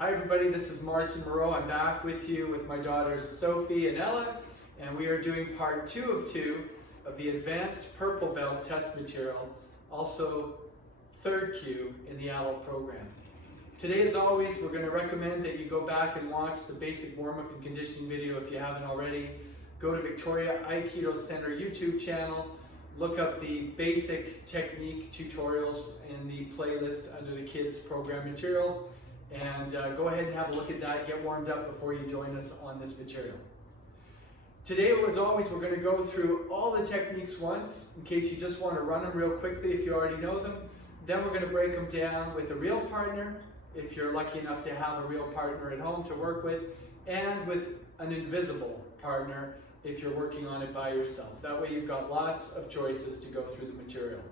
Hi everybody, this is Martin Moreau. I'm back with you with my daughters Sophie and Ella, and we are doing part 2 of 2 of the Advanced Purple Belt test material, also 3rd Q in the adult program. Today, as always, we're going to recommend that you go back and watch the basic warm-up and conditioning video if you haven't already. Go to Victoria Aikido Center YouTube channel, look up the basic technique tutorials in the playlist under the kids program material, and go ahead and have a look at that, get warmed up before you join us on this material. Today, as always, we're going to go through all the techniques once, in case you just want to run them real quickly if you already know them. Then we're going to break them down with a real partner, if you're lucky enough to have a real partner at home to work with, and with an invisible partner if you're working on it by yourself. That way you've got lots of choices to go through the material.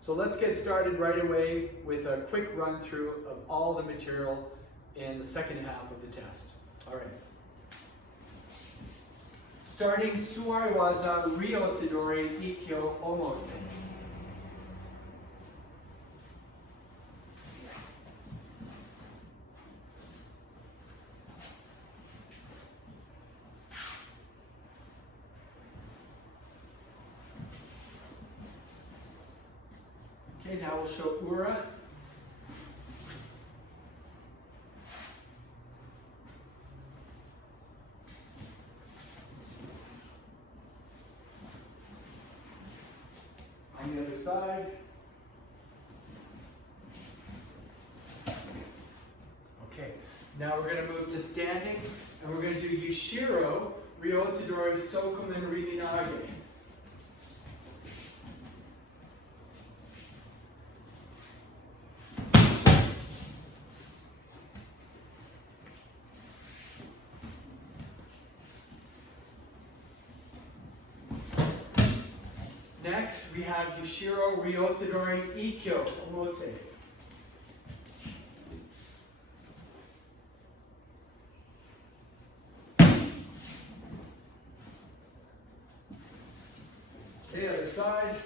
So let's get started right away with a quick run through of all the material in the second half of the test. All right. Starting Suwariwaza Rio Tidori Kikyo Omote. Okay, now we'll show Ura. On the other side. Okay, now we're going to move to standing, and we're going to do Ueshiro Rio Tidori Sokumen Rinage. Next, we have Ueshiro Rio Tidori Kikyo Omote. Okay, other side.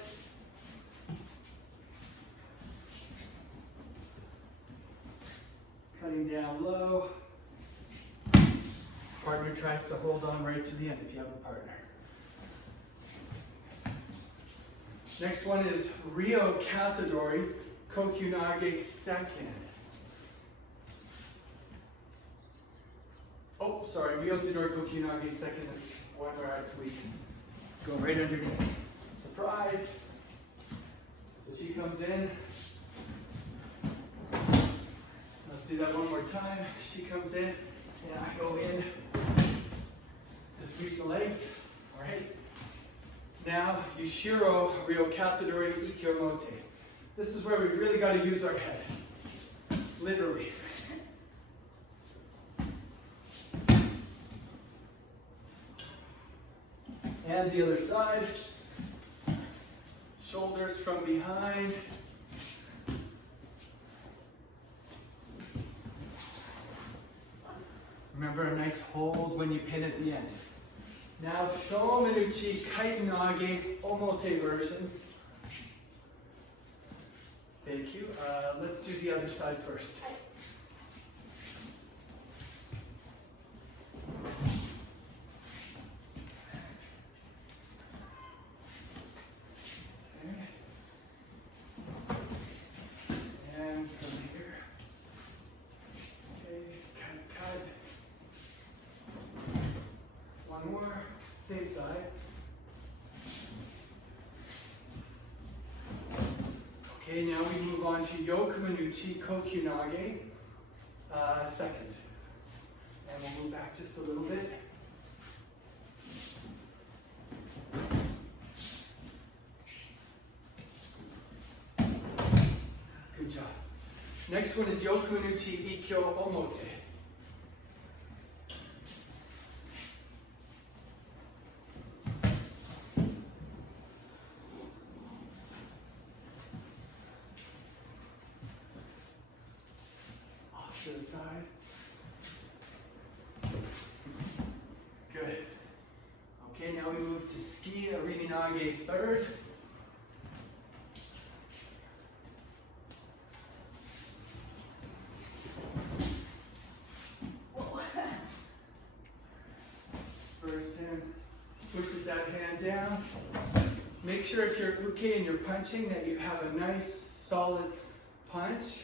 Cutting down low. Partner tries to hold on right to the end if you have a partner. Next one is Rio Katadori Kokyunage second. Oh, sorry, Rio Tidori Kokyunage second is one where we go right underneath. Surprise! So she comes in. Let's do that one more time. She comes in, and I go in to sweep the legs. All right. Now, Ueshiro Rio Katadori Kikyo Mote. This is where we really got to use our head. Literally. And the other side. Shoulders from behind. Remember, a nice hold when you pin at the end. Now, Shomenuchi Tight Omote version. Thank you. Let's do the other side first. Okay. And from here. Okay, cut. One more. Same side. Okay, now we move on to Shomenuchi Kokyunage second. And we'll move back just a little bit. Good job. Next one is Shomenuchi Kikyo Omote. To the side. Good. Okay, now we move to Ski Arinage third. that hand down. Make sure if you're uke and you're punching that you have a nice solid punch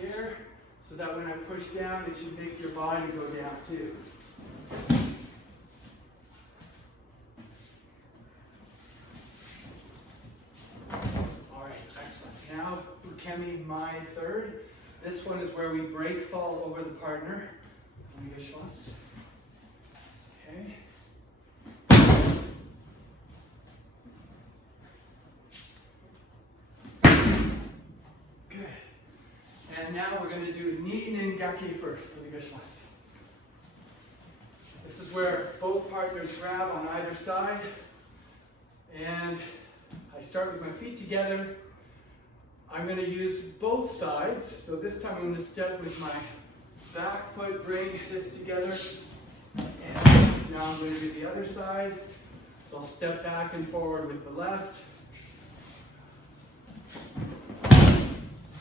here, so that when I push down, it should make your body go down too. All right, excellent. Now, ukemi my third. This one is where we break fall over the partner. Okay. Good. And now we're going to do ni gaki first. This is where both partners grab on either side. And I start with my feet together. I'm going to use both sides. So this time I'm going to step with my back foot, bring this together. And now I'm going to do the other side. So I'll step back and forward with the left.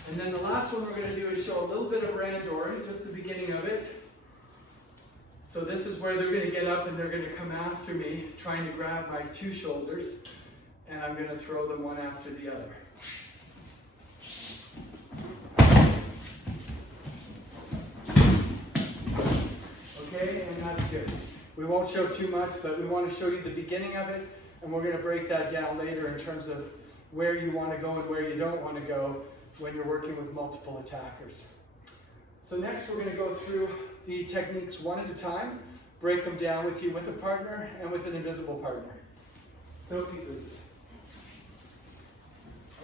And then the last one we're going to do is show a little bit of Randori, just the beginning of it. So this is where they're going to get up and they're going to come after me, trying to grab my two shoulders. And I'm going to throw them one after the other. Okay, and that's good. We won't show too much, but we want to show you the beginning of it, and we're going to break that down later in terms of where you want to go and where you don't want to go when you're working with multiple attackers. So next we're going to go through the techniques one at a time, break them down with you with a partner and with an invisible partner. Sophie, please.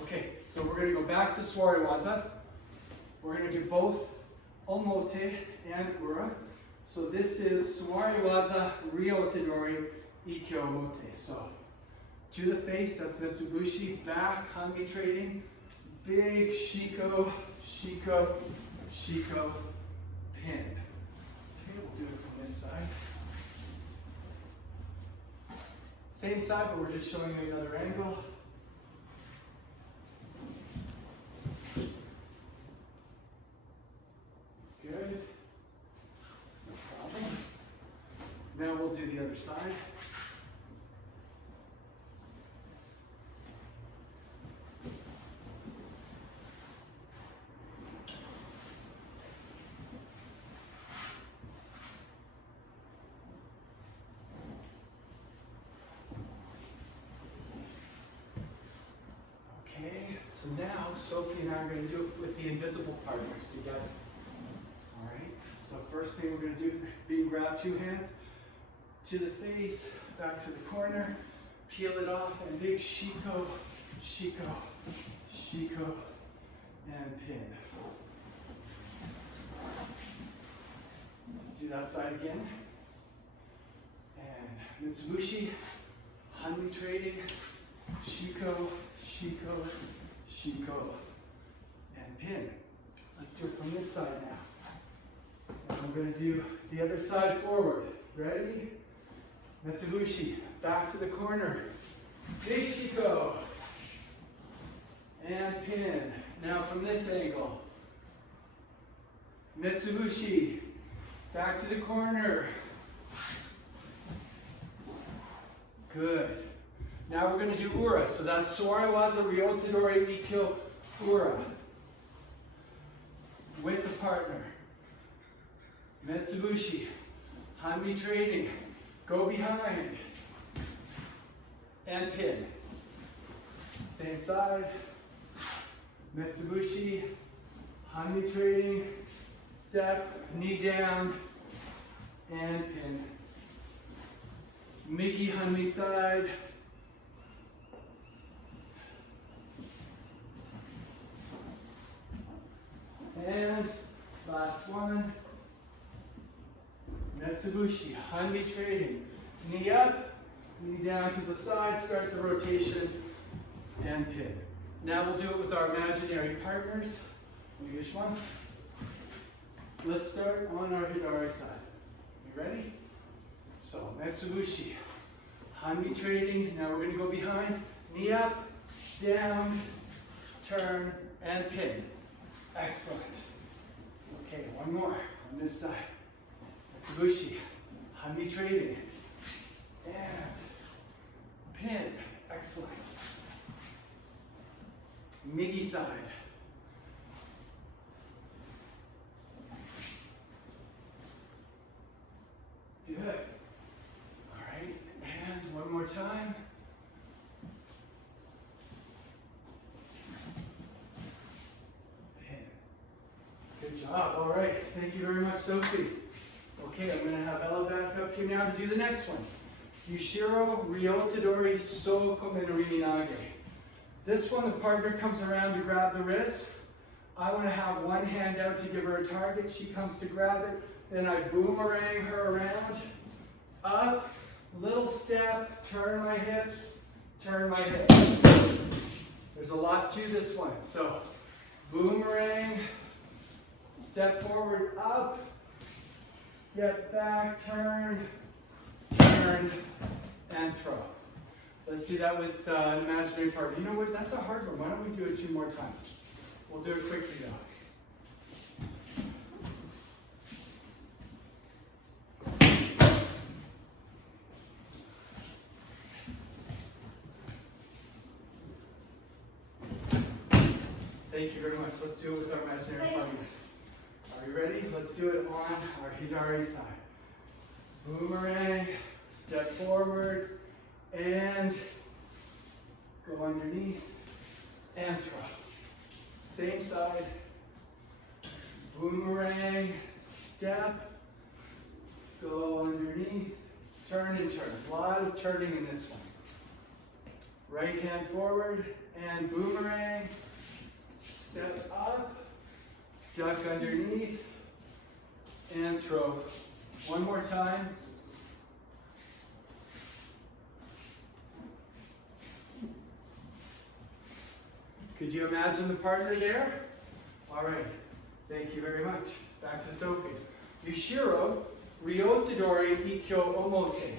Okay, so we're going to go back to Swariwaza. We're going to do both Omote and Ura. So this is Swariwaza Rio Tedori Ikkyo Omote. So to the face, that's Mitsubushi, back, Hanmi trading, big Shiko, Shiko, Shiko, pin. Okay, we'll do it from this side. Same side, but we're just showing you another angle. Good. No problem. Now we'll do the other side. Okay, so now Sophie and I are going to do it with the invisible partners together. All right, so first thing we're going to do, being grab two hands to the face, back to the corner, peel it off, and big Shiko, Shiko, Shiko, and pin. Let's do that side again. And Mitsubushi, Hanmi trading, Shiko, Shiko, Shiko, and pin. Let's do it from this side now. And we're going to do the other side forward. Ready? Mitsubushi, back to the corner. Big Shiko, and pin. Now from this angle. Mitsubushi, back to the corner. Good. Now we're going to do Ura. So that's Swariwaza Ryotadori Ikkyo Ura. With the partner. Mitsubushi. Hanmi trading. Go behind. And pin. Same side. Mitsubushi. Hanmi trading. Step. Knee down. And pin. Migi Hanmi side. And last one. Mitsubushi, Hanmi trading. Knee up, knee down to the side, start the rotation, and pin. Now we'll do it with our imaginary partners. Let's start on our Hidari side. You ready? So, Mitsubushi, Hanmi trading. Now we're going to go behind. Knee up, down, turn, and pin. Excellent. Okay, one more on this side. Mitsubushi, Hanmi trading. and pin. Excellent. Migi side. Good. All right, and one more time. Pin. Good job. All right, thank you very much, Sophie. Okay, I'm going to have Ella back up here now to do the next one. Ueshiro Rio So Komenori. This one, the partner comes around to grab the wrist. I want to have one hand out to give her a target. She comes to grab it. Then I boomerang her around. Up, little step, turn my hips, turn my hips. There's a lot to this one. So, boomerang, step forward, up, step back, turn, turn, and throw. Let's do that with an imaginary partner. You know what? That's a hard one. Why don't we do it 2 more times? We'll do it quickly though. Thank you very much. Let's do it with our imaginary partners. Are you ready? Let's do it on our Hidari side. Boomerang, step forward, and go underneath, and throw. Same side. Boomerang, step, go underneath, turn and turn. A lot of turning in this one. Right hand forward, and boomerang, step up, duck underneath, and throw. One more time. Could you imagine the partner there? All right, thank you very much. Back to Sophie. Ueshiro Rio Kikyo Omote.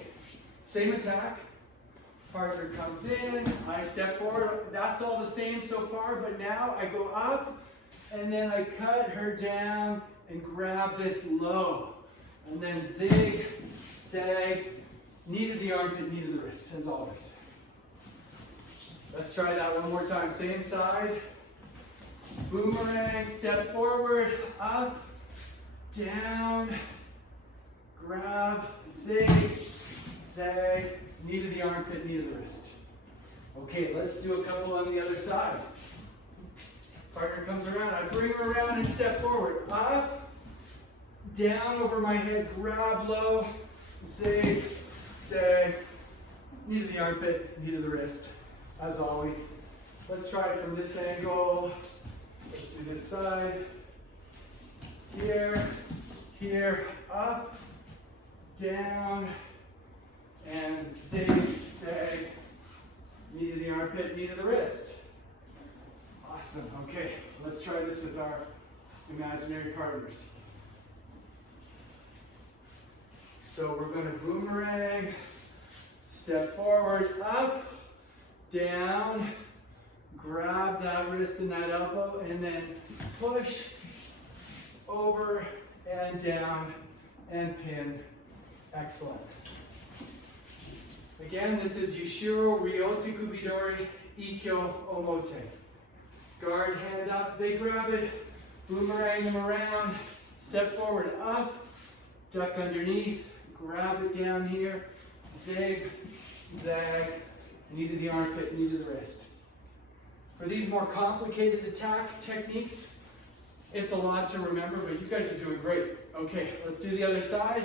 Same attack. Partner comes in, I step forward. That's all the same so far, but now I go up, and then I cut her down and grab this low. And then zig, zag, knee to the armpit, knee to the wrist, as always. Let's try that one more time. Same side. Boomerang, step forward, up, down, grab, zig, zag, knee to the armpit, knee to the wrist. Okay, let's do a couple on the other side. Partner comes around, I bring her around and step forward. Up, down over my head, grab low, zig, zag, knee to the armpit, knee to the wrist, as always. Let's try it from this angle. Let's do this side. Here, here, up, down, and zig, zag, knee to the armpit, knee to the wrist. Awesome. Okay, let's try this with our imaginary partners. So we're going to boomerang, step forward, up, down, grab that wrist and that elbow, and then push over and down and pin. Excellent. Again, this is Ueshiro Rio Kikyo Omote. Guard, hand up, they grab it, boomerang them around, step forward, up, duck underneath, grab it down here, zig, zag, knee to the armpit, knee to the wrist. For these more complicated attack techniques, it's a lot to remember, but you guys are doing great. Okay, let's do the other side.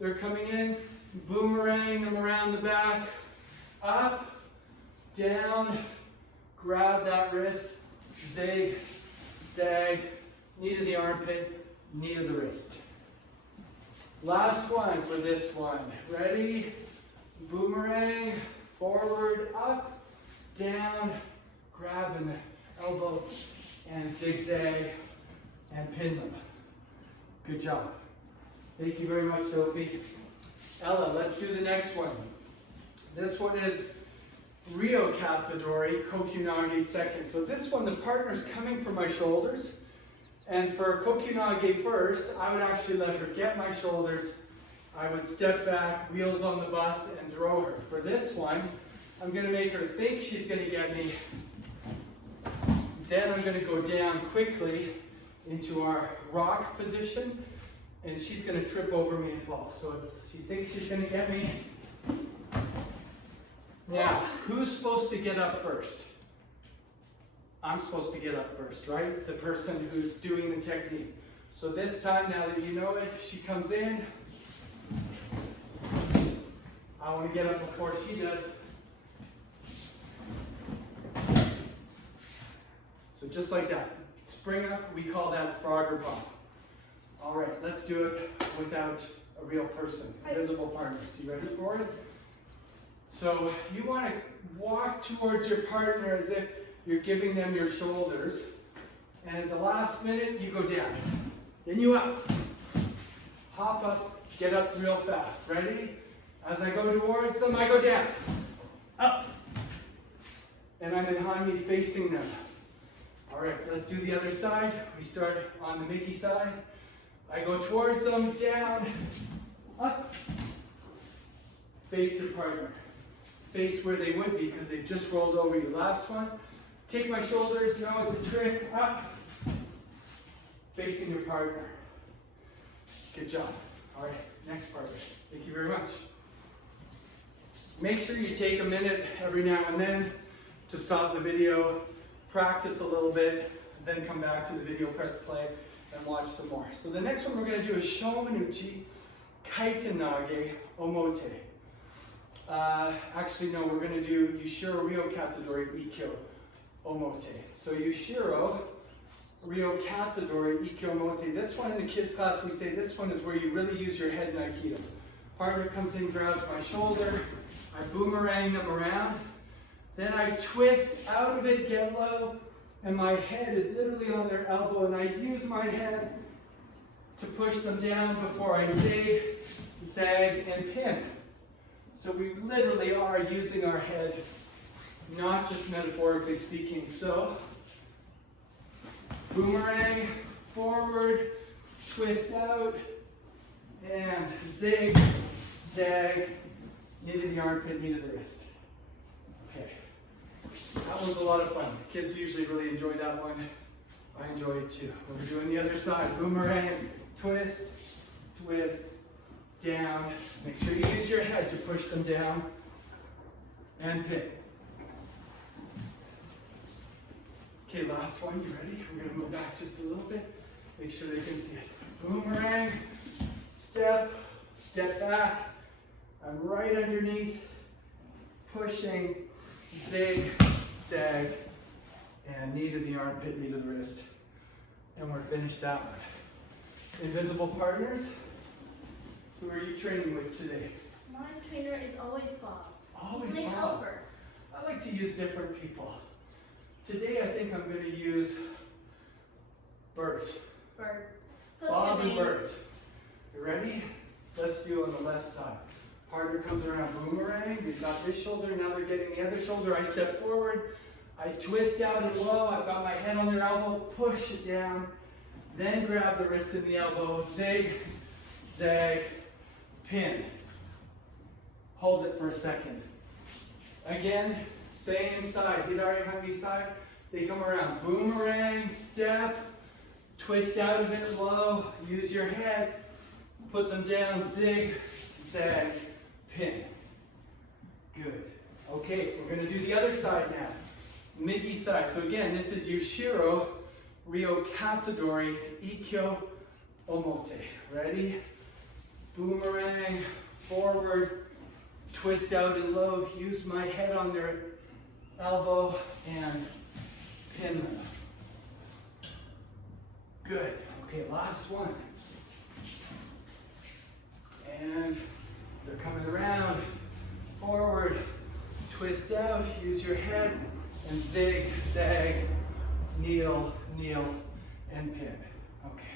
They're coming in, boomerang them around the back, up, down, grab that wrist, zig, zag, knee to the armpit, knee to the wrist. Last one for this one. Ready? Boomerang, forward, up, down, grab an elbow, and zigzag, and pin them. Good job. Thank you very much, Sophie. Ella, let's do the next one. This one is Rio Katadori, Kokyunage second. So this one, the partner's coming from my shoulders. And for Kokyunage first, I would actually let her get my shoulders. I would step back, wheels on the bus, and throw her. For this one, I'm going to make her think she's going to get me. Then I'm going to go down quickly into our rock position, and she's going to trip over me and fall. So she thinks she's going to get me. Now, who's supposed to get up first? I'm supposed to get up first, right? The person who's doing the technique. So this time, now that you know it, she comes in. I want to get up before she does. So just like that. Spring up, we call that Frogger bump. All right, let's do it without a real person, visible partners. You ready for it? So you want to walk towards your partner as if you're giving them your shoulders. And at the last minute, you go down. Then you up. Hop up, get up real fast. Ready? As I go towards them, I go down. Up. And I'm in Hanmi facing them. All right, let's do the other side. We start on the Mickey side. I go towards them, down, up. Face your partner. Face where they would be because they've just rolled over you. Last one. Take my shoulders. No, it's a trick. Up. Facing your partner. Good job. All right, next partner. Thank you very much. Make sure you take a minute every now and then to stop the video, practice a little bit, then come back to the video, press play, and watch some more. So the next one we're going to do is Shomenuchi Tight Omote. Actually, no, we're going to do Ueshiro Rio Kikyo Omote. So Ueshiro Rio Kikyo Omote. This one in the kids class, we say this one is where you really use your head in Aikido. Partner comes in, grabs my shoulder, I boomerang them around, then I twist out of it, get low, and my head is literally on their elbow, and I use my head to push them down before I zig, zag, and pin. So we literally are using our head, not just metaphorically speaking. So, boomerang, forward, twist out, and zig, zag, knee to the armpit, knee to the wrist. Okay. That one's a lot of fun. Kids usually really enjoy that one. I enjoy it too. We're doing the other side. Boomerang, twist, twist, down. Make sure you use your head to push them down and pin. Okay, last one. You ready? We're going to move back just a little bit. Make sure they can see it. Boomerang, step, step back. I'm right underneath, pushing, zig, zag, and knee to the armpit, knee to the wrist. And we're finished that one. Invisible partners, who are you training with today? My trainer is always Bob. Always He's my Bob. helper. I like to use different people. Today I think I'm going to use Bert. Bert. So Bob and Bert. You ready? Let's do it on the left side. Partner comes around, boomerang. We've got this shoulder, now they're getting the other shoulder. I step forward, I twist out and low. I've got my head on their elbow, push it down, then grab the wrist and the elbow, zig, zag, pin. Hold it for a second. Again, same side, Hidari Hangi side. They come around, boomerang, step, twist out of it low, use your head, put them down, zig, zag, pin. Good. Okay, we're going to do the other side now. Mickey side. So again, this is Ueshiro Rio Kikyo Omote. Ready? Boomerang, forward, twist out and low, use my head on their elbow and pin them. Good. Okay, last one. And they're coming around, forward, twist out, use your head, and zig, zag, kneel, kneel, and pin. Okay.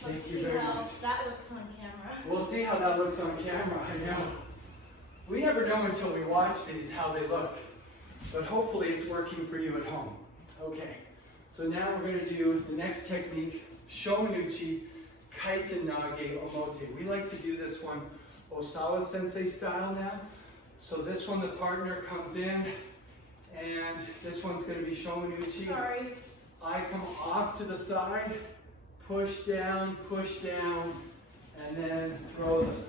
Thank you very much. Let's see how that looks on camera. We'll see how that looks on camera, I know. We never know until we watch these how they look, but hopefully it's working for you at home. Okay, so now we're going to do the next technique, Shomenuchi Kaiten Nage Omote. We like to do this one Osawa Sensei style now. So this one, the partner comes in, and this one's going to be Shomenuchi. Sorry. I come off to the side, push down, and then throw them.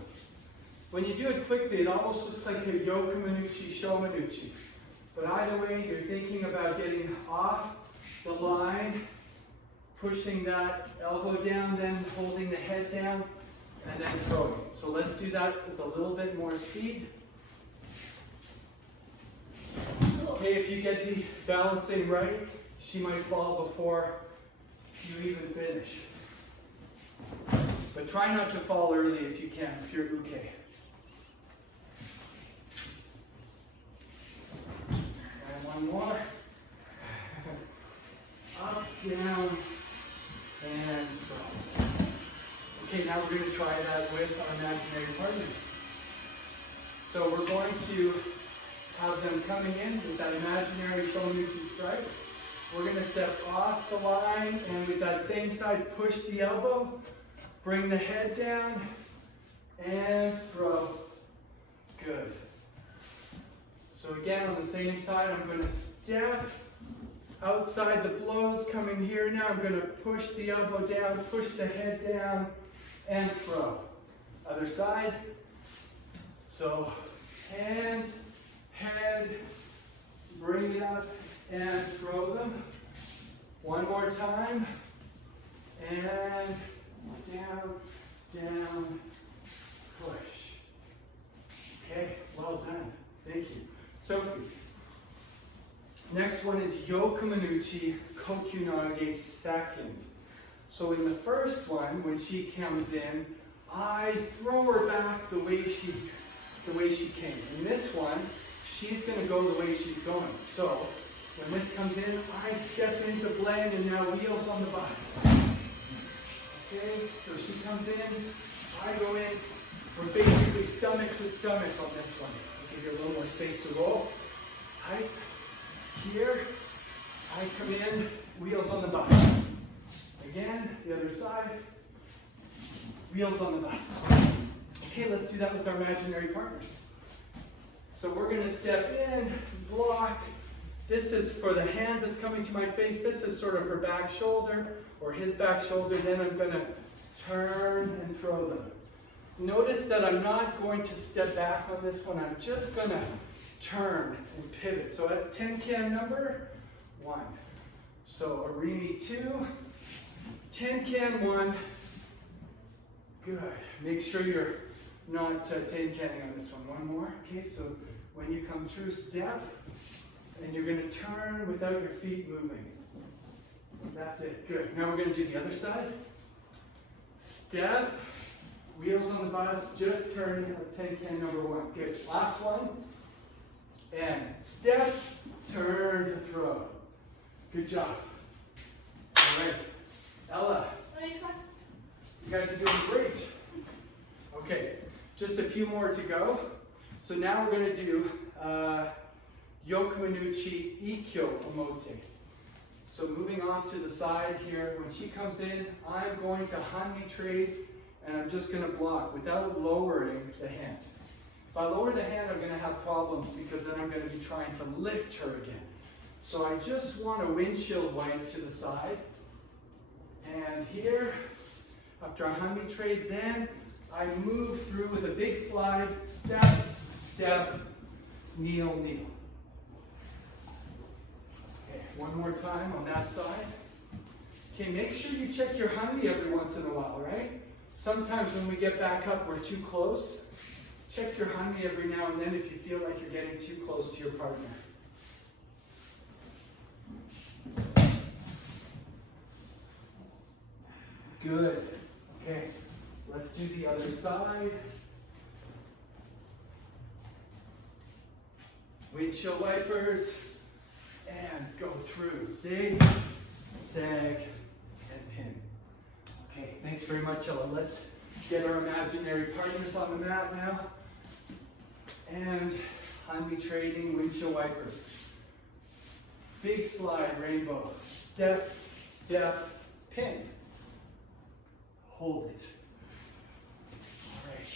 When you do it quickly, it almost looks like a Yokomenuchi Shomenuchi. But either way, you're thinking about getting off the line, pushing that elbow down, then holding the head down, and then throwing. So let's do that with a little bit more speed. Okay, if you get the balancing right, she might fall before you even finish. But try not to fall early if you can, if you're uke. And one more. Up, down, and throw. Okay, now we're going to try that with our imaginary partners. So we're going to have them coming in with that imaginary Shomenuchi strike. We're going to step off the line, and with that same side, push the elbow, bring the head down, and throw. Good. So again, on the same side, I'm going to step outside the blows, coming here now. I'm going to push the elbow down, push the head down, and throw. Other side. So hand, head, bring it up, and throw them. One more time. And down, down, push. Okay, well done. Thank you. So, next one is Yokomenuchi Kokyunage second. So in the first one, when she comes in, I throw her back the way she came. In this one, she's going to go the way she's going. So when this comes in, I step into blend, and now wheels on the bus. Okay, so she comes in, I go in. We're basically stomach to stomach on this one. I'll give you a little more space to roll. I here, I come in, wheels on the bus. Again, the other side, wheels on the bus. Okay, let's do that with our imaginary partners. So we're going to step in, block. This is for the hand that's coming to my face. This is sort of her back shoulder or his back shoulder. Then I'm going to turn and throw them. Notice that I'm not going to step back on this one. I'm just going to turn and pivot. So that's Tenkan number 1. So Arimi 2, Tenkan 1. Good. Make sure you're not Tenkanning on this one. One more. Okay, so when you come through, step, and you're going to turn without your feet moving. That's it. Good. Now we're going to do the other side. Step, wheels on the bus, just turning. That's Tenkan number 1. Good. Last one. And step, turn to throw. Good job. All right. Ella, you guys are doing great. Okay, just a few more to go. So now we're going to do Yokomenuchi Kikyo Omote. So moving off to the side here, when she comes in, I'm going to hanmi trade, and I'm just going to block without lowering the hand. If I lower the hand, I'm going to have problems because then I'm going to be trying to lift her again. So I just want a windshield wipe to the side. And here, after a hanmi trade, then I move through with a big slide, step, step, kneel, kneel. Okay, one more time on that side. Okay, make sure you check your hanmi every once in a while, right? Sometimes when we get back up, we're too close. Check your hanmi every now and then if you feel like you're getting too close to your partner. Good. Okay, let's do the other side. Windshield wipers, and go through. Zig, zag, and pin. Okay, thanks very much, Ella. Let's get our imaginary partners on the mat now. And hanmi trading windshield wipers. Big slide, rainbow. Step, step, pin. hold it. All right.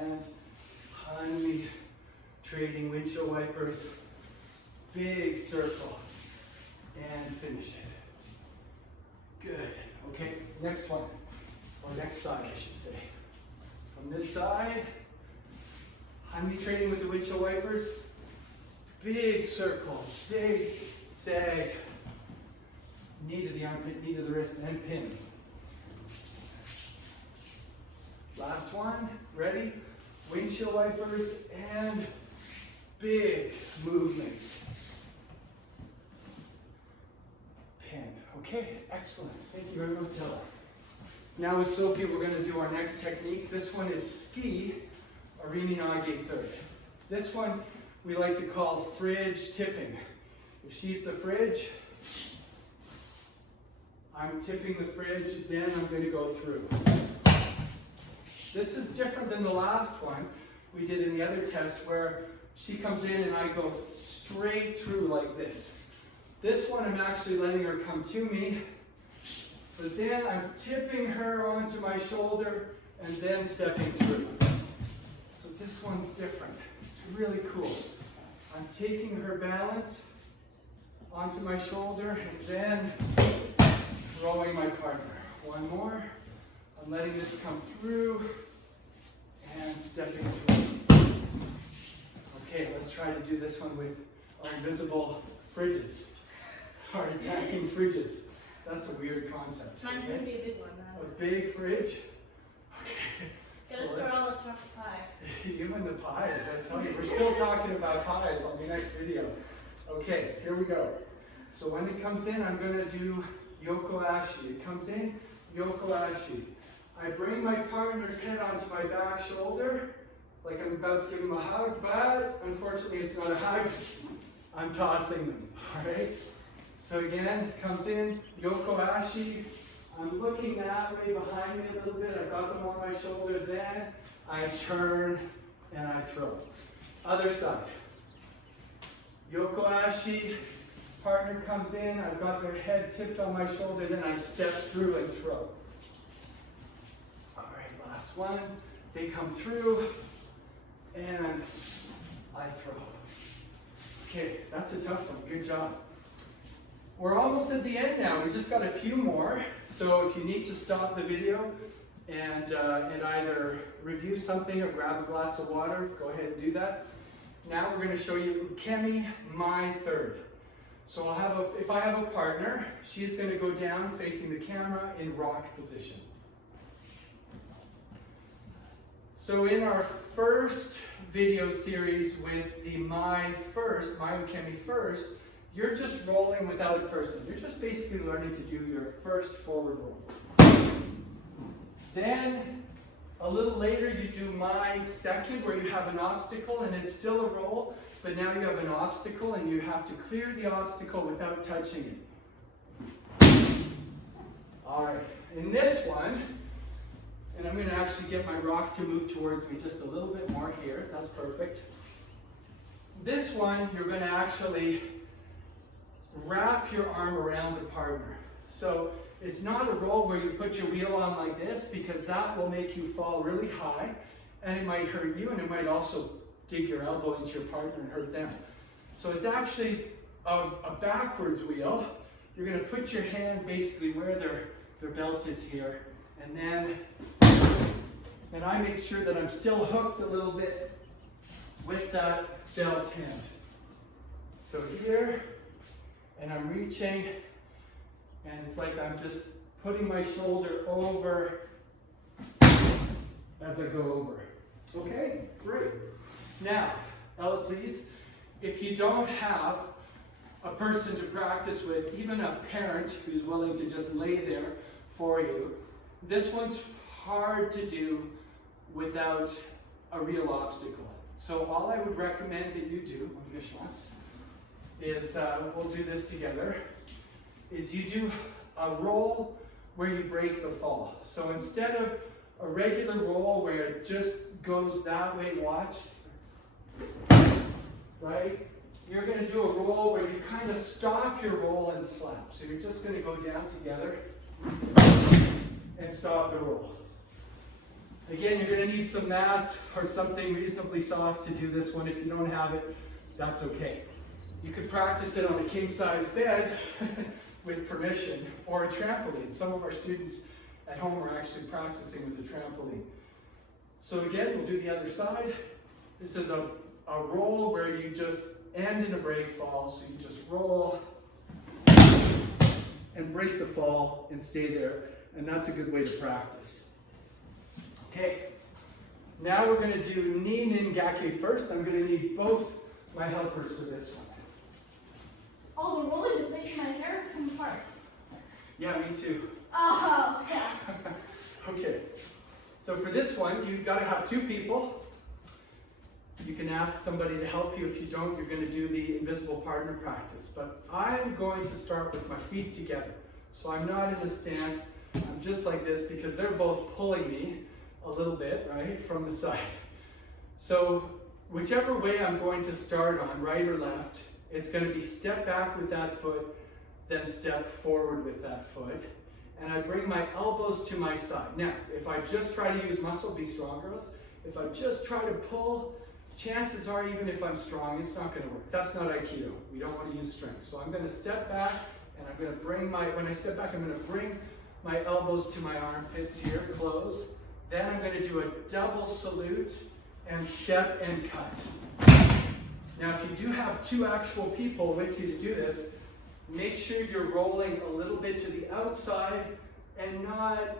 And Hanmi, trading windshield wipers, big circle, and finish it. Good. Okay, next one, or next side, I should say. From this side, Hanmi trading with the windshield wipers, big circle, zig, zag, knee to the armpit, knee to the wrist, and pin. Last one, ready? Windshield wipers and big movements. Pin. Okay, excellent. Thank you very much, Ella. Now with Sophie, we're going to do our next technique. This one is ski, arini nage third. This one we like to call fridge tipping. If she's the fridge, I'm tipping the fridge, then I'm going to go through. This is different than the last one we did in the other test where she comes in and I go straight through like this. This one I'm actually letting her come to me, but then I'm tipping her onto my shoulder and then stepping through. So this one's different. It's really cool. I'm taking her balance onto my shoulder and then throwing my partner. One more. I'm letting this come through and stepping through. Okay, let's try to do this one with our invisible fridges. Our attacking fridges. That's a weird concept. Mine's going to be a big one now. A big fridge. Okay. Gotta So store let's- all the chocolate pie. Even the pies, I tell you. We're still talking about pies on the next video. Okay, here we go. So when it comes in, I'm going to do Yoko Ashi. It comes in, Yoko Ashi. I bring my partner's head onto my back shoulder, like I'm about to give him a hug, but unfortunately it's not a hug. I'm tossing them, all right? So again, comes in, Yoko Ashi. I'm looking that way behind me a little bit. I've got them on my shoulder. Then I turn and I throw. Other side. Yoko Ashi. Partner comes in. I've got their head tipped on my shoulder. Then I step through and throw. All right, last one. They come through and I throw. Okay, that's a tough one. Good job. We're almost at the end now. We just got a few more. So if you need to stop the video and either review something or grab a glass of water, go ahead and do that. Now we're going to show you Ukemi, my third. So if I have a partner, she's going to go down facing the camera in rock position. So in our first video series with the my Ukemi first, you're just rolling without a person. You're just basically learning to do your first forward roll. Then, a little later, you do my second, where you have an obstacle, and it's still a roll, but now you have an obstacle, and you have to clear the obstacle without touching it. All right, in this one, and I'm going to actually get my rock to move towards me just a little bit more here. That's perfect. This one, you're going to actually wrap your arm around the partner. So it's not a roll where you put your wheel on like this, because that will make you fall really high and it might hurt you, and it might also dig your elbow into your partner and hurt them. So it's actually a backwards wheel. You're going to put your hand basically where their belt is here, and then I make sure that I'm still hooked a little bit with that belt hand. So here, and I'm reaching, and it's like I'm just putting my shoulder over as I go over. Okay, great. Now, Ella, please, if you don't have a person to practice with, even a parent who's willing to just lay there for you, this one's hard to do without a real obstacle. So all I would recommend that you do, is, we'll do this together, is you do a roll where you break the fall. So instead of a regular roll where it just goes that way, watch, right? You're going to do a roll where you kind of stop your roll and slap. So you're just going to go down together, and stop the roll. Again, you're going to need some mats or something reasonably soft to do this one. If you don't have it, that's okay. You could practice it on a king-size bed with permission, or a trampoline. Some of our students at home are actually practicing with a trampoline. So again, we'll do the other side. This is a roll where you just end in a break fall. So you just roll and break the fall and stay there. And that's a good way to practice. Okay, now we're going to do ni nin gake first. I'm going to need both my helpers for this one. Oh, the rolling is making my hair come apart. Yeah, me too. Oh, yeah. Okay, so for this one, you've got to have two people. You can ask somebody to help you. If you don't, you're going to do the invisible partner practice. But I'm going to start with my feet together. So I'm not in a stance. I'm just like this because they're both pulling me a little bit, right, from the side. So whichever way I'm going to start on, right or left, it's going to be step back with that foot, then step forward with that foot. And I bring my elbows to my side. Now, if I just try to use muscle, be strong, girls. If I just try to pull, chances are, even if I'm strong, it's not going to work. That's not Aikido. We don't want to use strength. So I'm going to step back, and I'm going to bring when I step back, I'm going to bring my elbows to my armpits here, close. Then I'm going to do a double salute and step and cut. Now, if you do have two actual people with you to do this, make sure you're rolling a little bit to the outside and not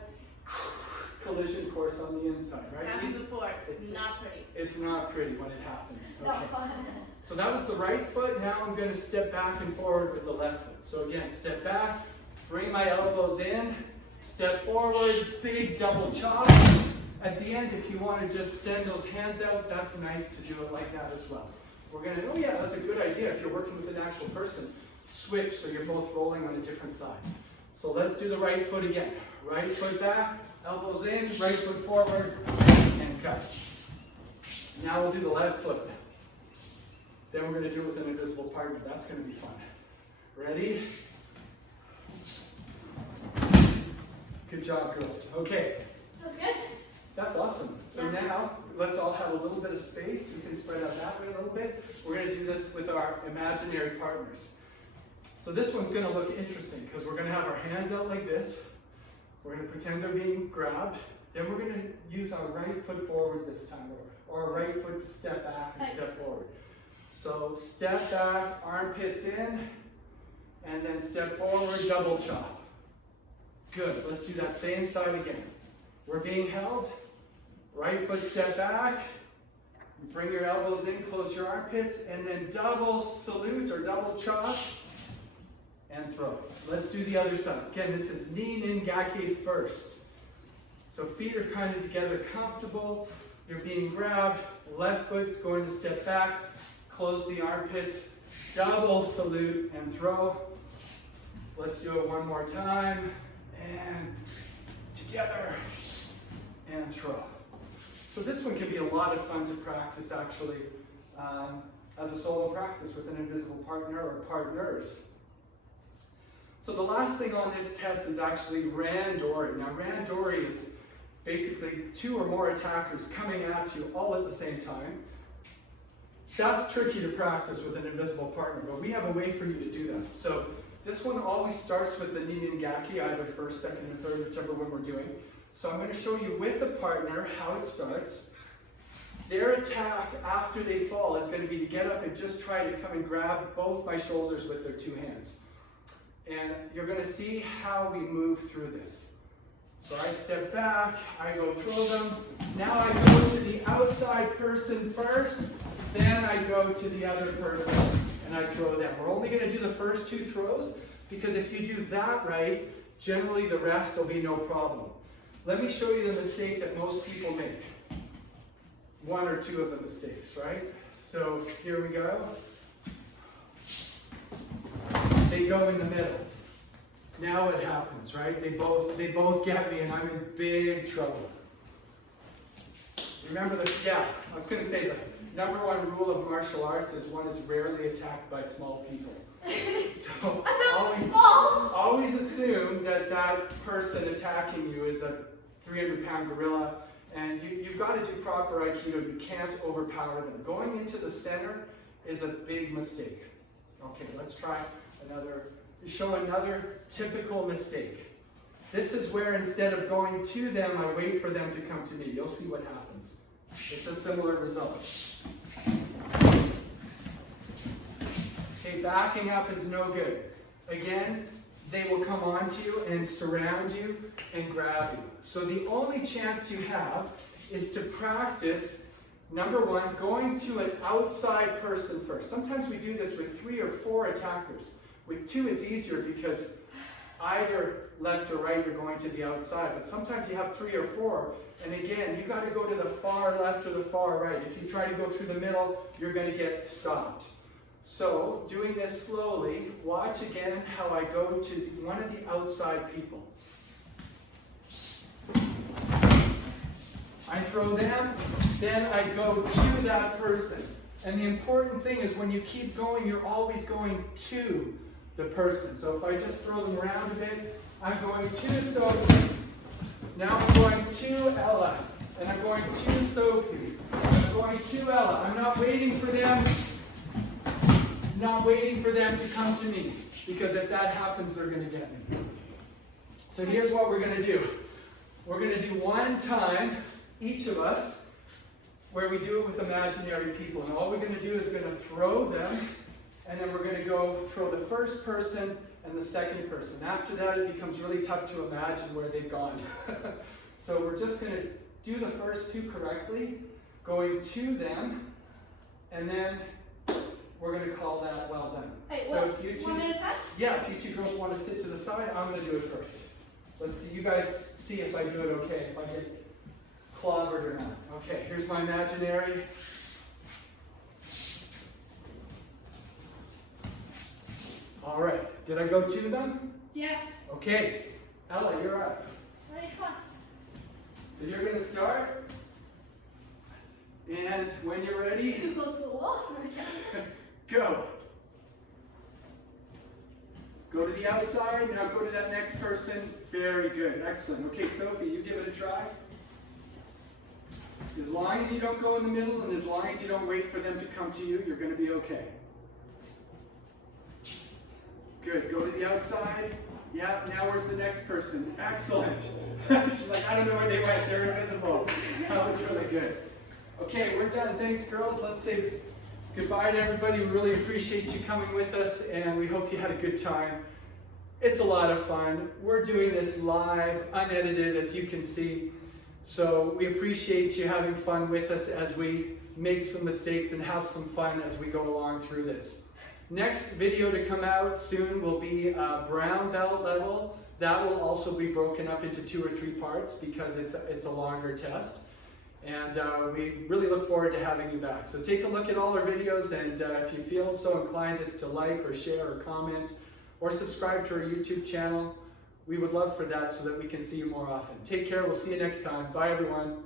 collision course on the inside, right? Happens before. It's not pretty. It's not pretty when it happens. Not Okay. fun. So that was the right foot. Now I'm going to step back and forward with the left foot. So again, step back, bring my elbows in, step forward, big double chop. At the end, if you want to just send those hands out, that's nice to do it like that as well. We're going to, oh yeah, that's a good idea. If you're working with an actual person, switch so you're both rolling on a different side. So let's do the right foot again. Right foot back, elbows in, right foot forward, and cut. Now we'll do the left foot. Then we're going to do it with an invisible partner. That's going to be fun. Ready? Good job, girls. Okay. That's good. That's awesome. So now, let's all have a little bit of space. You can spread out that way a little bit. We're going to do this with our imaginary partners. So this one's going to look interesting because we're going to have our hands out like this. We're going to pretend they're being grabbed. Then we're going to use our right foot forward this time, or our right foot to step back and step forward. So step back, armpits in, and then step forward, double chop. Good. Let's do that same side again. We're being held. Right foot step back. You bring your elbows in, close your armpits, and then double salute or double chop and throw. Let's do the other side. Again, this is ni nin gake first. So feet are kind of together, comfortable. You're being grabbed. Left foot's going to step back, close the armpits, double salute and throw. Let's do it one more time. And together and throw. So this one can be a lot of fun to practice actually as a solo practice with an invisible partner or partners. So the last thing on this test is actually Randori. Now Randori is basically two or more attackers coming at you all at the same time. That's tricky to practice with an invisible partner, but we have a way for you to do that. So this one always starts with the ni nin gake, either first, second, or third, whichever one we're doing. So I'm going to show you with the partner how it starts. Their attack after they fall is going to be to get up and just try to come and grab both my shoulders with their two hands. And you're going to see how we move through this. So I step back, I go throw them. Now I go to the outside person first, then I go to the other person and I throw them. We're only going to do the first two throws because if you do that right, generally the rest will be no problem. Let me show you the mistake that most people make. One or two of the mistakes, right? So here we go. They go in the middle. Now what happens, right? They both get me and I'm in big trouble. Remember I was going to say the number one rule of martial arts is one is rarely attacked by small people. So I'm not small. always assume that that person attacking you is a 300-pound gorilla, and you've got to do proper Aikido. You can't overpower them. Going into the center is a big mistake. Okay, let's try show another typical mistake. This is where instead of going to them, I wait for them to come to me. You'll see what happens. It's a similar result. Okay, backing up is no good. Again, they will come onto you and surround you and grab you. So the only chance you have is to practice, number one, going to an outside person first. Sometimes we do this with 3 or 4 attackers. With 2, it's easier because either left or right, you're going to the outside. But sometimes you have 3 or 4, and again, you got to go to the far left or the far right. If you try to go through the middle, you're going to get stopped. So, doing this slowly, watch again how I go to one of the outside people. I throw them, then I go to that person. And the important thing is when you keep going, you're always going to the person. So if I just throw them around a bit, I'm going to Sophie. Now I'm going to Ella. And I'm going to Sophie. I'm going to Ella. I'm not waiting for them. Not waiting for them to come to me, because if that happens, they're going to get me. So here's what we're going to do. We're going to do one time, each of us, where we do it with imaginary people. And all we're going to do is going to throw them, and then we're going to go throw the first person and the second person. After that, it becomes really tough to imagine where they've gone. So we're just going to do the first 2 correctly, going to them, and then we're going to call that well done. Hey, so if you two, one at a time? Yeah, if you 2 girls want to sit to the side, I'm going to do it first. Let's see, you guys see if I do it okay, if I get clobbered or not. Okay, here's my imaginary. All right, did I go to them? Yes. Okay, Ella, you're up. Ready, cross. So you're going to start, and when you're ready, Too close to the wall? go. Go to the outside, now go to that next person. Very good, excellent. Okay, Sophie, you give it a try. As long as you don't go in the middle and as long as you don't wait for them to come to you, you're going to be okay. Good, go to the outside. Yeah, now where's the next person? Excellent. She's like, I don't know where they went, they're invisible. That was really good. Okay, we're done. Thanks, girls. Let's say goodbye to everybody. We really appreciate you coming with us, and we hope you had a good time. It's a lot of fun. We're doing this live, unedited, as you can see. So we appreciate you having fun with us as we make some mistakes and have some fun as we go along through this. Next video to come out soon will be brown belt level. That will also be broken up into 2 or 3 parts because it's a longer test. And we really look forward to having you back. So take a look at all our videos, and if you feel so inclined as to like or share or comment or subscribe to our YouTube channel, we would love for that so that we can see you more often. Take care. We'll see you next time. Bye, everyone.